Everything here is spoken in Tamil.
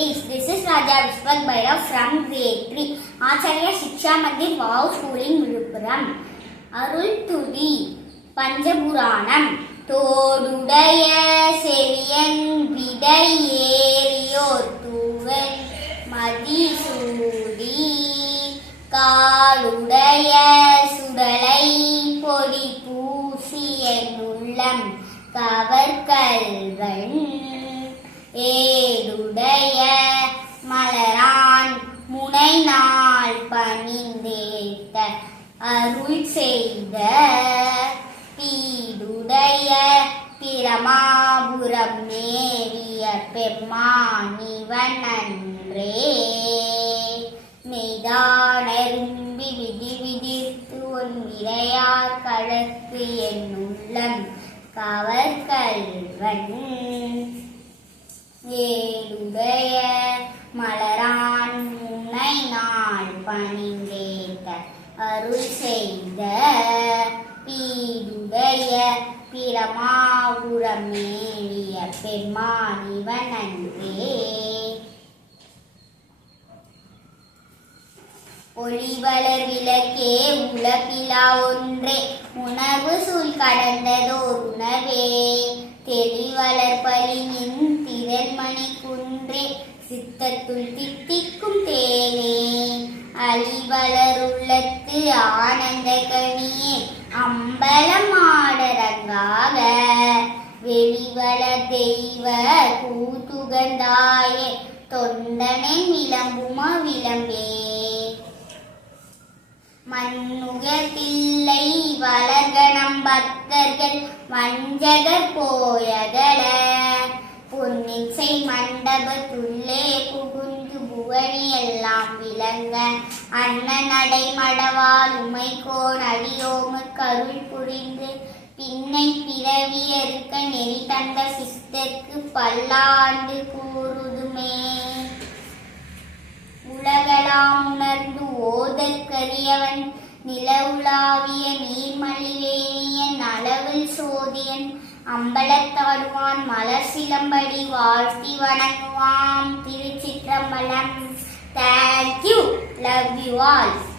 Greetings. This is Raja Vishwak Bhairav from grade 3. Acharya Shiksha Mandir Wow Schooling Viluppuram. Arul Tudi Panjapuranam தோடுடைய செவியன் விடையேறியோர் தூவன் மதிசூடி காலுடைய சுடலை பொடி பூசியன் உள்ளம் கவர்கல்வன் ஏடுடைய மலரான் முனை நாள் பணிந்தேத்த அருள் செய்த பீடுடைய பிரமாபுரம் மேவிய பெம்மானிவன் அன்றே மெய்தானரும்பி விதி விதிர்த்து ஒன் விரையார் கழற்கு என் உள்ளம் கவர்கல்வன் ஏடுடைய மலரான் முனை நாள் பணிந்தேத்த அருள் செய்த பீடுடைய பிரமாபுரம் மேவிய பெம்மானிவன் அன்றே ஒளிவளர் விளக்கே உலப்பிலா ஒன்றே உணவு சூழ் கடந்ததோர் உணவே தெளிவளர் பலியின் திரள்மணி குன்றே சித்தத்துள் தித்திக்கும் தேனே அழிவளர் உள்ளத்து ஆனந்த கனியே அம்பலம் ஆடரங்காக வெளிவளர் தெய்வ கூத்துகந்தாயே தொண்டனை விளம்புமா விளம்பே மண்ணுகத்தில்லை வளர்கணம் பக்தர்கள் வஞ்சகர் போயகல பொன்னிசை மண்டபத்துள்ளே புகுந்து புவனி எல்லாம் விளங்க அண்ணனடை மடவால் உமைக்கோன் அடியோமு கருள் புரிந்து பின்னை பிறவியறுக்க நெறி தந்த சிஸ்தற்கு பல்லாண்டு கூறுதுமே உலகலாம் உணர்ந்து ஓதற்கரியவன் நிலவுலாவிய நீர்மலிவேணியன் அளவில் சோதியன் அம்பலத்தாடுவான் மலர் சிலம்படி வாழ்த்தி வணங்குவாம் திருச்சிற்றம்பலம். Thank you. Love you all.